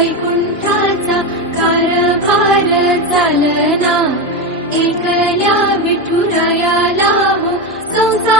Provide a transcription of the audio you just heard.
वैकुण्ठाचा वैकुण्ठा कालभालना एकया विठुरया संसार